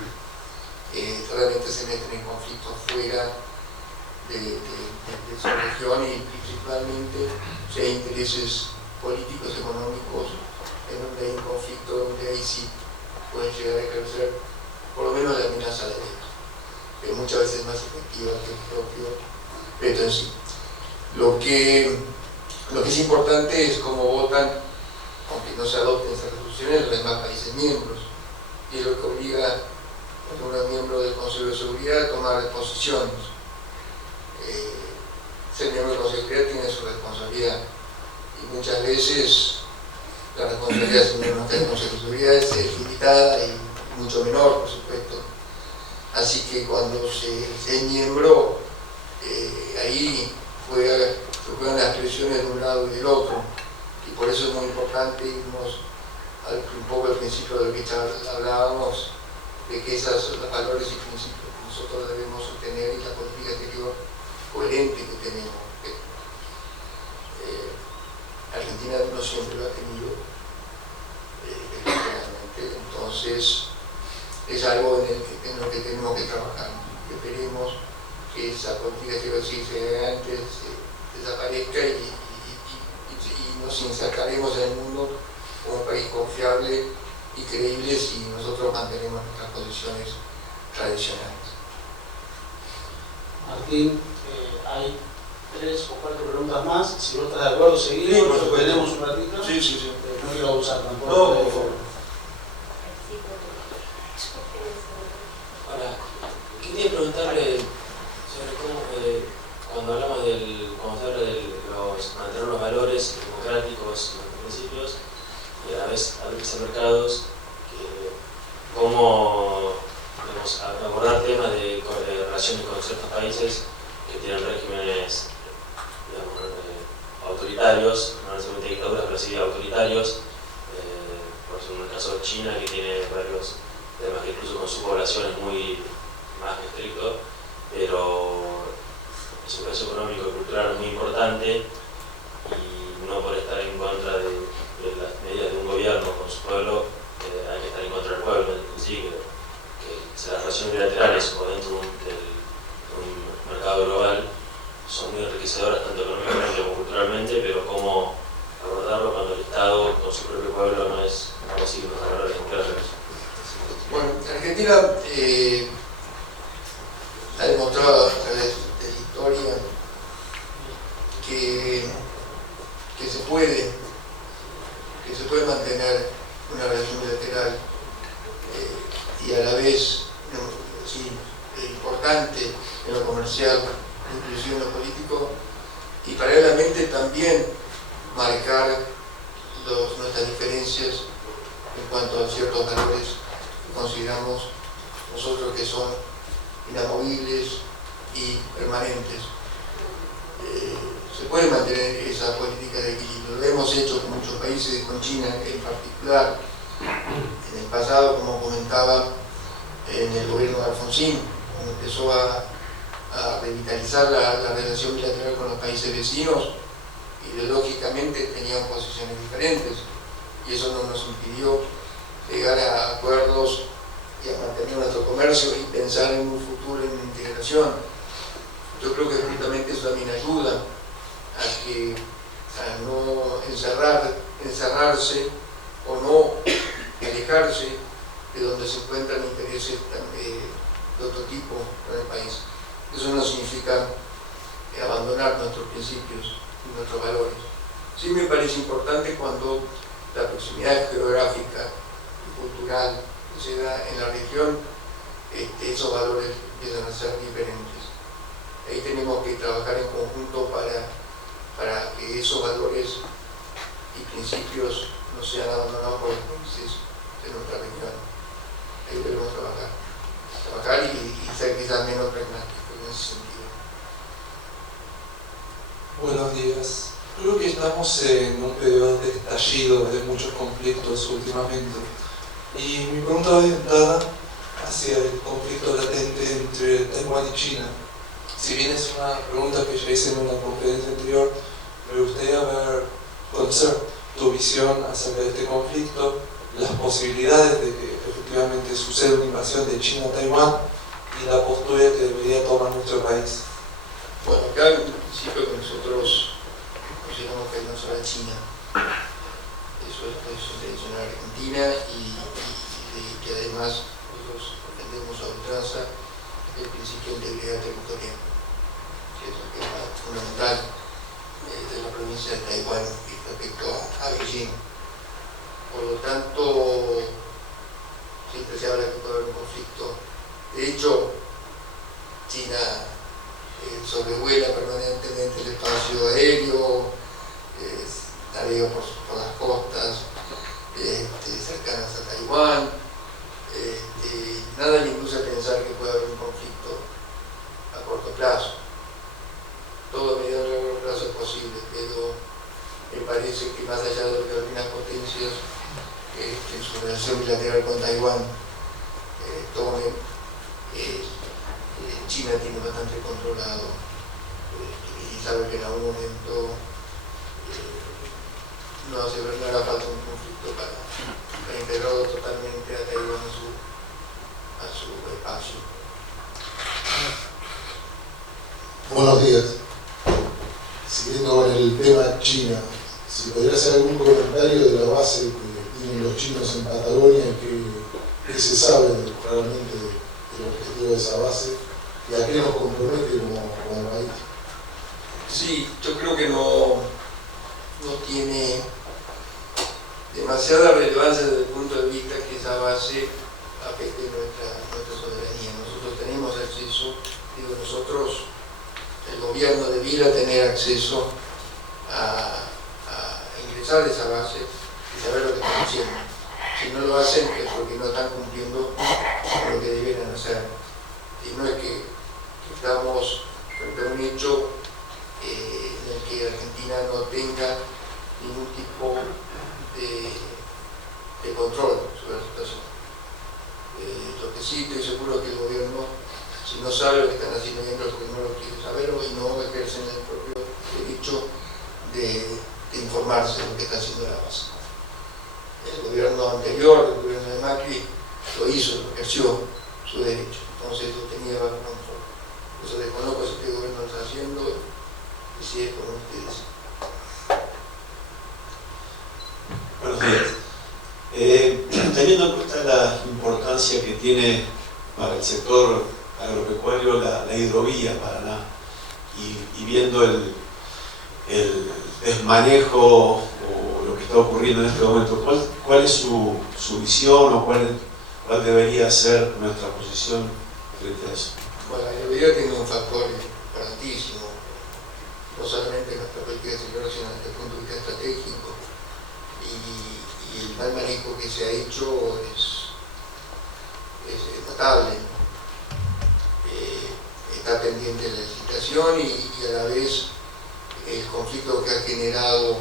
Realmente se meten en conflictos fuera de su región y principalmente si hay intereses políticos, económicos, en donde hay un conflicto, donde ahí sí pueden llegar a ejercer por lo menos la amenaza de veto, que muchas veces es más efectiva que el propio conflicto en sí. Lo que es importante es cómo votan, aunque no se adopten esas resoluciones, los demás países miembros, y es lo que obliga a algunos miembros del Consejo de Seguridad a tomar posiciones. Ser miembro del Consejo de Seguridad tiene su responsabilidad, y muchas veces la responsabilidad de ser miembro del Consejo de Seguridad es limitada y mucho menor, por supuesto. Así que cuando se es miembro, ahí se juegan las presiones de un lado y del otro, y por eso es muy importante irnos un poco al principio de lo que ya hablábamos, de que esos valores y principios que nosotros debemos sostener y la política exterior coherente que tenemos. Argentina no siempre lo ha tenido, efectivamente, entonces es algo en lo que tenemos que trabajar. Esperemos que esa política exterior que antes desaparezca y nos insertaremos en el mundo como un país confiable y creíble si nosotros mantenemos nuestras posiciones tradicionales. Martín, hay 3 o 4 preguntas más. Si vos estás de acuerdo, seguimos. Sí, por supuesto. Tenemos un ratito. Sí. No quiero abusar tampoco. No, por favor. Ahora, quería preguntarle sobre cómo, cuando se habla de mantener los valores democráticos, los principios, y a la vez abrirse a mercados, cómo abordar temas de relaciones con ciertos países que tienen regímenes, digamos, autoritarios, no necesariamente dictaduras, pero sí autoritarios. Por ejemplo, en el caso de China, que tiene varios temas que incluso con su población es muy más estricto, pero su peso económico y cultural es muy importante, y no por estar en contra de las medidas de un gobierno con su pueblo, hay que estar en contra del pueblo en sí, que las relaciones bilaterales o dentro de un mercado global son muy enriquecedoras tanto económicamente como culturalmente, pero cómo abordarlo cuando el Estado con su propio pueblo no sigue los valores democráticos. Bueno, Argentina ha demostrado a través de la historia que se puede mantener una relación bilateral y a la vez importante en lo comercial, inclusive en lo político, y paralelamente también marcar nuestras diferencias en cuanto a ciertos valores que consideramos nosotros que son inamovibles y permanentes. Se puede mantener esa política de equilibrio. Lo hemos hecho con muchos países, con China en particular. En el pasado, como comentaba, en el gobierno de Alfonsín, cuando empezó a revitalizar la relación bilateral con los países vecinos, ideológicamente tenían posiciones diferentes, y eso no nos impidió llegar a acuerdos y a mantener nuestro comercio y pensar en un futuro en integración. Yo creo que justamente eso también ayuda a no encerrarse o no alejarse de donde se encuentran intereses de otro tipo en el país. Eso no significa abandonar nuestros principios y nuestros valores. Sí me parece importante cuando la proximidad geográfica y cultural que se da en la región, esos valores empiezan a ser diferentes. Ahí tenemos que trabajar en conjunto para que esos valores y principios no sean abandonados por los países de nuestra región. Ahí debemos trabajar y ser quizás menos pragmáticos en ese sentido. Buenos días. Creo que estamos en un periodo de estallido de muchos conflictos últimamente. Y mi pregunta va orientada hacia el conflicto latente entre Taiwán y China. Si bien es una pregunta que ya hice en una conferencia anterior, me gustaría conocer tu visión acerca de este conflicto, las posibilidades de que efectivamente suceda una invasión de China a Taiwán y la postura que debería tomar nuestro país. Bueno, acá en principio que nosotros consideramos que no solo China, eso es la posición tradicional argentina y que además nosotros defendemos a ultranza el principio de integridad territorial, que es lo que más gubernamental de la provincia de Taiwán respecto a Beijing. Por lo tanto, siempre se habla que puede haber un conflicto. De hecho, China sobrevuela permanentemente el espacio aéreo, navega por las costas cercanas a Taiwán. Nada le induce a pensar que puede haber un conflicto a corto plazo. Todo a mediano y largo plazo es posible, pero me parece que más allá de lo que algunas potencias en su relación bilateral con Taiwán tomen, China tiene bastante controlado y sabe que en algún momento no hará falta un conflicto para integrarlo totalmente a Taiwán a su espacio. Buenos días. Siguiendo con el tema China, si podría hacer algún comentario de la base que tienen los chinos en Patagonia, que se sabe realmente del objetivo de esa base y a qué nos compromete como país. Sí, yo creo que no tiene demasiada relevancia desde el punto de vista que esa base afecte nuestra soberanía. Nosotros tenemos acceso, nosotros, el gobierno debiera tener acceso a ingresar a esa base y saber lo que están haciendo. Si no lo hacen es porque no están cumpliendo con lo que debieran hacer. Y no es que estamos frente a un hecho en el que Argentina no tenga ningún tipo de control sobre la situación. Lo que sí estoy seguro es que el gobierno, si no sabe lo que están haciendo dentro, es porque no lo quiere saber y no ejercen el propio derecho de informarse de lo que está haciendo la base. El gobierno anterior, el gobierno de Macri, lo hizo, lo ejerció su derecho, entonces lo tenía bajo control. Eso desconozco si este gobierno lo está haciendo y si es como ustedes. Buenos días. Teniendo en cuenta la importancia que tiene para el sector agropecuario la hidrovía Paraná y viendo el desmanejo o lo que está ocurriendo en este momento, ¿cuál es su visión o cuál debería ser nuestra posición frente a eso? Bueno, la hidrovía tiene un factor importantísimo, no solamente en nuestra política exterior, sino desde el punto de vista estratégico. Y el mal manejo que se ha hecho es notable. Está pendiente la licitación y a la vez el conflicto que ha generado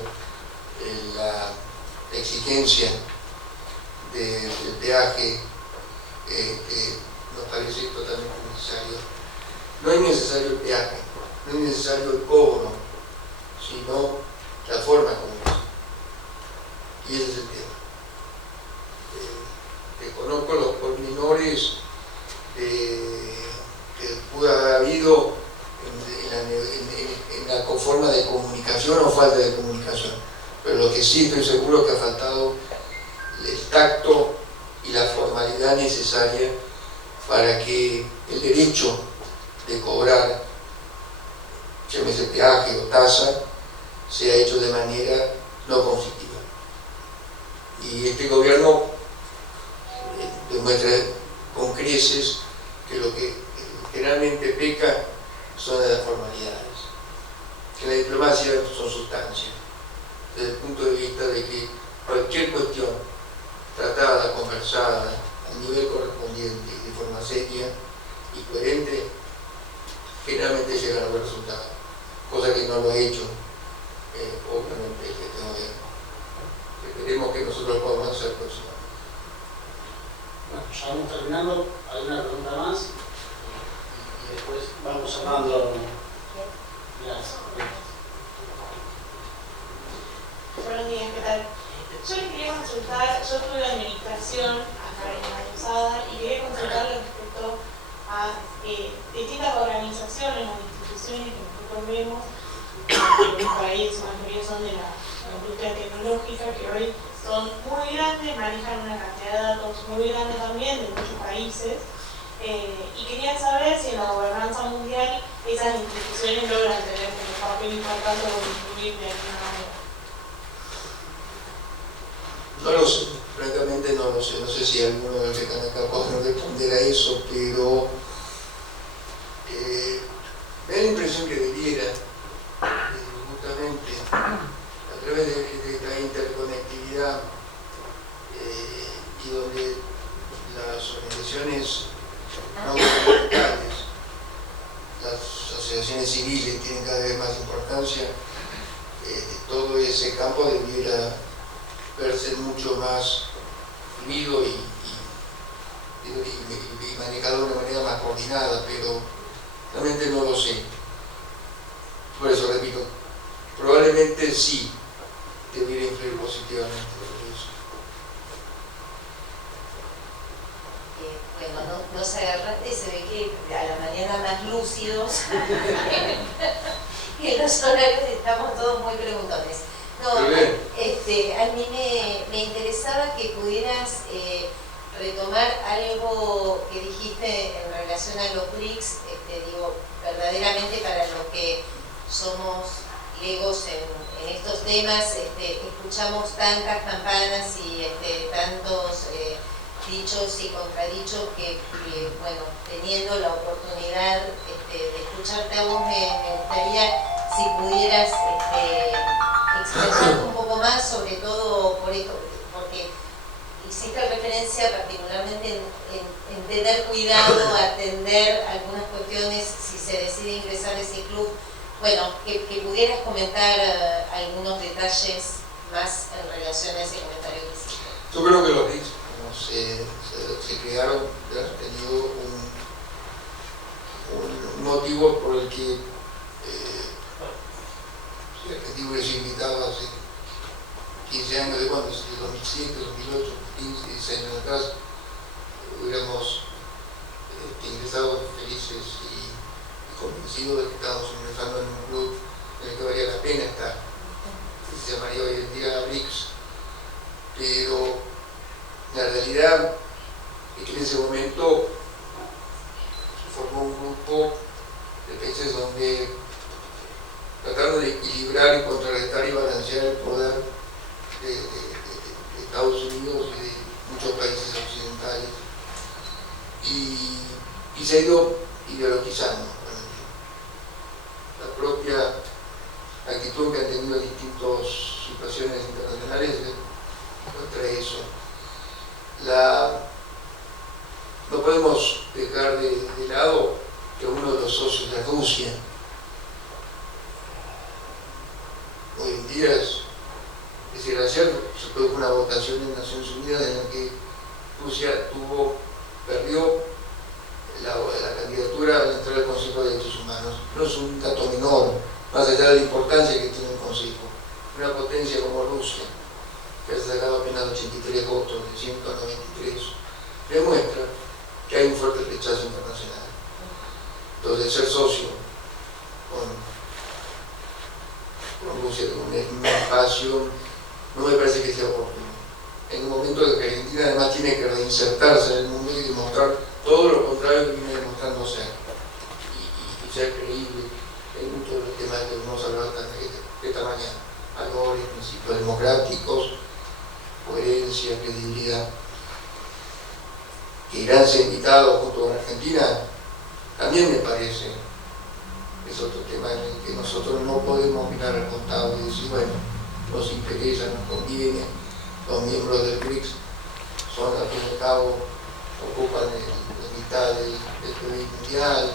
la exigencia del peaje que nos parece totalmente necesario. No es necesario el peaje, no es necesario el cobro, sino la forma como es. Y ese es el tema. Desconozco los pormenores que pudo haber habido en la forma de comunicación o falta de comunicación, pero lo que sí estoy seguro es que ha faltado el tacto y la formalidad necesaria para que el derecho de cobrar, llámese peaje o tasa, sea hecho de manera no conflictiva. Y este gobierno demuestra con creces que lo que generalmente peca son de las formalidades, que la diplomacia son sustancia, desde el punto de vista de que cualquier cuestión tratada, conversada al nivel correspondiente y de forma seria y coherente, generalmente llega a buen resultado, cosa que no lo ha hecho obviamente este gobierno. Esperemos que nosotros lo podamos hacer próximamente. Bueno, ya vamos terminando. ¿Hay una pregunta más? Y después vamos cerrando. Buenos días, ¿qué tal? Yo les quería consultar, yo estuve en administración acá en la Usada y quería consultarle respecto a distintas organizaciones o instituciones que nosotros vemos, que por ahí en su mayoría son de la industria tecnológica, que hoy son muy grandes, manejan una cantidad de datos muy grande también de muchos países, y quería saber si en la gobernanza mundial esas instituciones logran tener como papel importante o influir de alguna manera. No lo sé, francamente no lo sé. No sé si alguno de los que están acá pueden responder a eso, pero me da la impresión que debiera, justamente, a través de esta interconectividad y donde las organizaciones no gubernamentales, las asociaciones civiles tienen cada vez más importancia, todo ese campo debiera verse mucho más fluido y manejado de una manera más coordinada, pero realmente no lo sé. Por eso repito, probablemente sí debiera influir positivamente sobre eso. Bueno, nos agarraste, se ve que a la mañana más lúcidos y en los horarios estamos todos muy preguntones. No, a mí me interesaba que pudieras retomar algo que dijiste en relación a los BRICS, digo, verdaderamente para los que somos legos en estos temas, escuchamos tantas campanas y tantos dichos y contradichos que, bueno, teniendo la oportunidad de escucharte a vos, me gustaría si pudieras expresarte un poco más, sobre todo por esto, porque hiciste referencia particularmente en tener cuidado, atender algunas cuestiones si se decide ingresar a ese club. Bueno, que pudieras comentar algunos detalles más en relación a ese comentario que hiciste. Yo creo que los BRICS se crearon de haber tenido un motivo por el que Argentina hubiese invitado hace 15 años, ¿de cuándo? De 2007, 2008, 15, 16 años atrás, hubiéramos ingresado felices y convencidos de que estábamos ingresando en un club en el que valía la pena estar, que se llamaría hoy en día BRICS. Pero la realidad es que en ese momento se formó un grupo de países donde trataron de equilibrar y contrarrestar y balancear el poder de Estados Unidos y de muchos países occidentales, y se ha ido ideologizando. La propia actitud que han tenido en distintas situaciones internacionales muestra eso. No podemos dejar de lado que uno de los socios de Rusia hoy en día es decir, ayer se produjo una votación en Naciones Unidas en la que Rusia perdió la candidatura a entrar al Consejo de Derechos Humanos. No es un dato menor, más allá de la importancia que tiene el Consejo. Una potencia como Rusia, que ha sacado apenas 83 votos de 193, demuestra que hay un fuerte rechazo internacional. Entonces, ser socio con Rusia en un espacio no me parece que sea oportuno. En un momento en que Argentina además tiene que reinsertarse en el mundo y demostrar todo lo contrario que viene demostrando ser, y ser creíble en muchos de los temas que hemos hablado esta mañana: valores, principios democráticos, coherencia, credibilidad. Que Irán sea invitado junto con Argentina también me parece es otro tema en el que nosotros no podemos mirar al costado y decir, bueno, nos interesa, nos conviene. Los miembros del BRICS son, al fin y al cabo, ocupan la mitad del PIB mundial.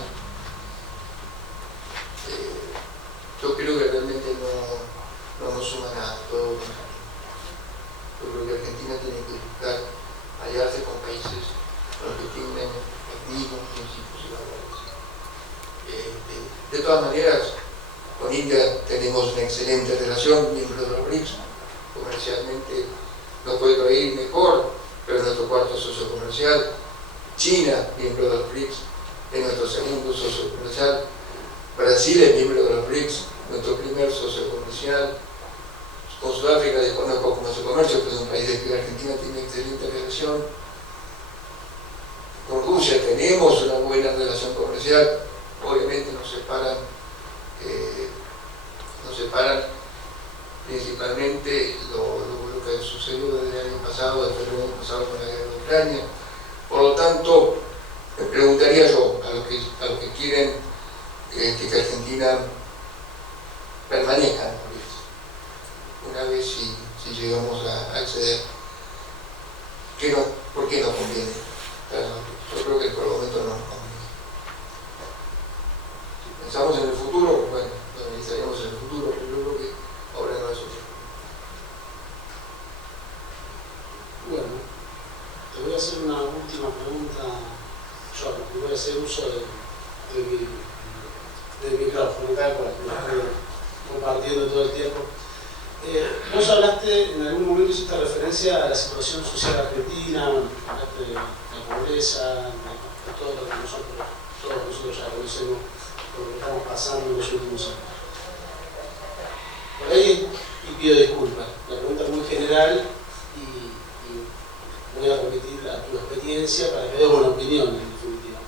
Yo creo que realmente no nos suma nada, todo lo contrario. Yo creo que Argentina tiene que buscar aliarse con países con los que tienen los mismos principios y valores. De todas maneras, con India tenemos una excelente relación, miembro de los BRICS. Comercialmente no puede ir mejor, pero es nuestro cuarto socio comercial. China, miembro de los BRICS, es nuestro segundo socio comercial. Brasil es miembro de los BRICS, nuestro primer socio comercial. Con Sudáfrica desconozco cómo es su comercio, pero es un país de que Argentina tiene excelente relación. Con Rusia tenemos una buena relación comercial. Obviamente nos separan preparan principalmente lo que sucedió desde el año pasado, desde el año pasado con la guerra de Ucrania. Por lo tanto, me preguntaría yo a los que quieren que Argentina permanezca en el proyecto, una vez si llegamos a acceder, ¿por qué no conviene? Yo creo que por el momento no nos conviene. Si pensamos en el futuro, bueno, lo analizaríamos en el futuro, pero yo creo que ahora no es otro. Bueno, te voy a hacer una última pregunta, yo voy a hacer uso del micrófono acá para que lo estoy compartiendo todo el tiempo. Vos hablaste, en algún momento hiciste referencia a la situación social argentina, hablaste de la pobreza, de todo lo que todos nosotros ya conocemos, por lo que estamos pasando en los últimos años. Por ahí, y pido disculpas, la pregunta es muy general y voy a remitir a tu experiencia para que des una opinión en definitiva.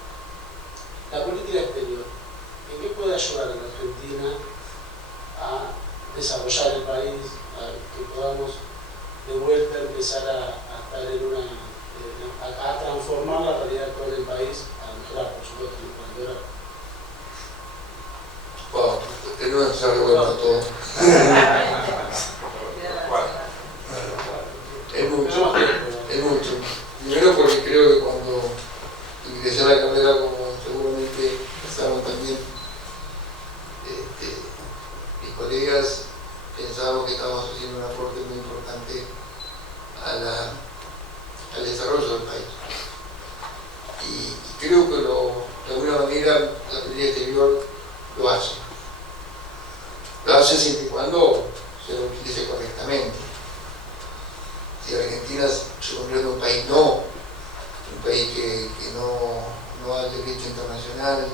La política exterior, ¿en qué puede ayudar a la Argentina a desarrollar el país, a que podamos de vuelta empezar a estar en a transformar la realidad actual del país, a mejorar, por supuesto, a mejorar? Wow, tenemos que estar de vuelta todo. Es mucho. Primero porque creo que cuando ingresé a la carrera, como seguramente saben también, mis colegas pensábamos que estábamos haciendo un aporte muy importante al desarrollo del país. Y creo que de alguna manera la política exterior lo hace. Lo hace siempre y cuando se lo utilice correctamente. Si Argentina se convierte en un país que no al derecho internacional,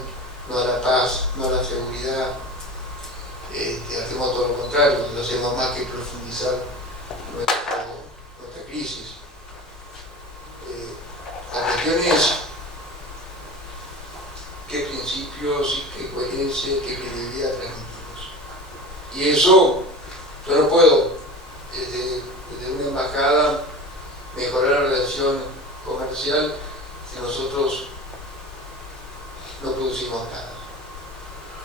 no a la paz, no a la seguridad, hacemos todo lo contrario, no hacemos más que profundizar nuestra crisis. La cuestión es qué principios, qué coherencia, qué credibilidad transmitimos. Y eso, yo no puedo, desde una embajada, mejorar la relación comercial si nosotros no producimos nada,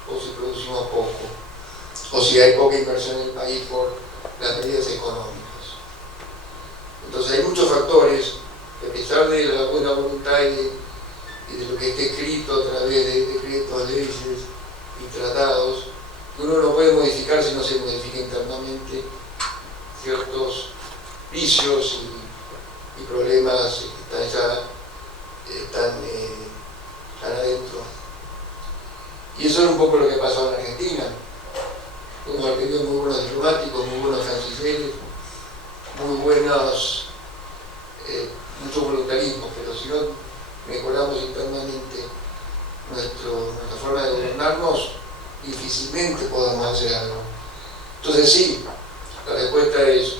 o si producimos poco, o si hay poca inversión en el país por las medidas económicas. Entonces hay muchos factores que, a pesar de la buena voluntad y de lo que esté escrito a través de decretos, leyes y tratados, que uno no puede modificar si no se modifica internamente ciertos vicios y problemas que están adentro. Y eso es un poco lo que pasó en Argentina. Hemos tenido muy buenos diplomáticos, muy buenos cancilleres, muy buenos, mucho voluntarismo, pero si no mejoramos internamente nuestra forma de gobernarnos, difícilmente podamos hacer algo. Entonces sí, la respuesta es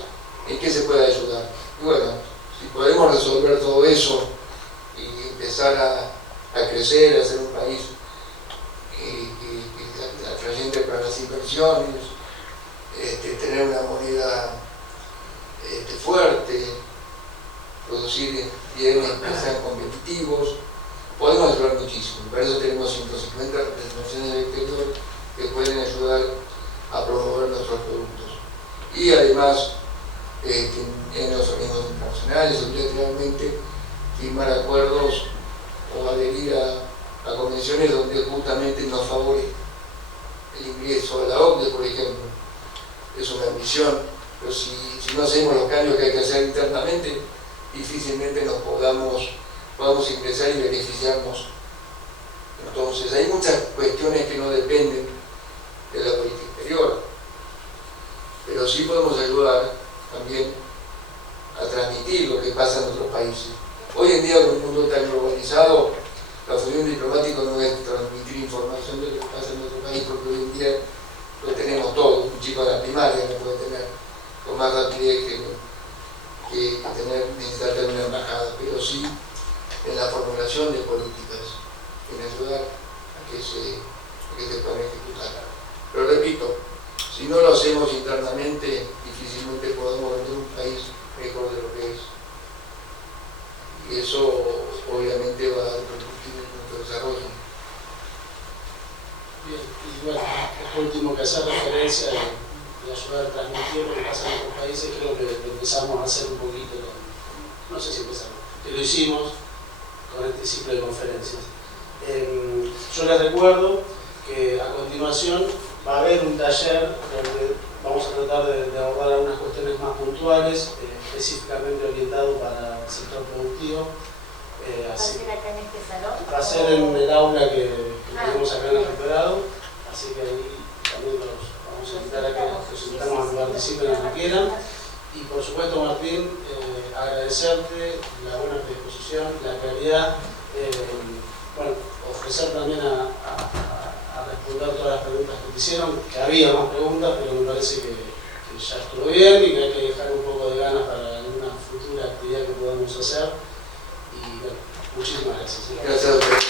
¿en qué se puede ayudar? Y bueno, si podemos resolver todo eso y empezar a crecer, a ser un país atrayente para las inversiones, tener una moneda fuerte, producir bienes que sean competitivos, podemos ayudar muchísimo. Para eso tenemos 150 representaciones del exterior que pueden ayudar a promover nuestros productos. Y además, en los organismos internacionales, obligatoriamente firmar acuerdos o adherir a convenciones donde justamente nos favorece el ingreso a la OCDE, por ejemplo. Es una ambición, pero si no hacemos los cambios que hay que hacer internamente, difícilmente nos podamos ingresar y beneficiarnos. Entonces hay muchas cuestiones que no dependen de la política exterior, pero sí podemos ayudar también a transmitir lo que pasa en otros países. Hoy en día, con un mundo tan globalizado, la función diplomática no es transmitir información de lo que pasa en otro país, porque hoy en día lo tenemos todo. Un chico de la primaria lo puede tener con más rapidez que necesitar tener una embajada, pero sí en la formulación de políticas, en ayudar a que se puedan ejecutar. Pero repito, Si no lo hacemos internamente, difícilmente podemos vender un país mejor de lo que es. Y eso obviamente va a repercutir en nuestro desarrollo. Bien, y bueno, esto último que hacer referencia de ayudar a transmitir lo que pasa en otros países, creo que lo empezamos a hacer un poquito, no sé si empezamos, que lo hicimos con este ciclo de conferencias. Yo les recuerdo que a continuación va a haber un taller donde vamos a tratar de abordar algunas cuestiones más puntuales, específicamente orientado para el sector productivo. ¿Va a ser acá en este salón? Va a ser en el aula que tenemos acá en el rectorado, así que ahí también los vamos a invitar a que los invitamos a que participen a que quieran. Y por supuesto, Martín, agradecerte la buena predisposición, la claridad, bueno, ofrecer también a responder todas las preguntas que te hicieron, que había más preguntas, pero me parece que ya estuvo bien y que hay que dejar un poco de ganas para alguna futura actividad que podamos hacer. Y bueno, muchísimas gracias. Gracias a ustedes.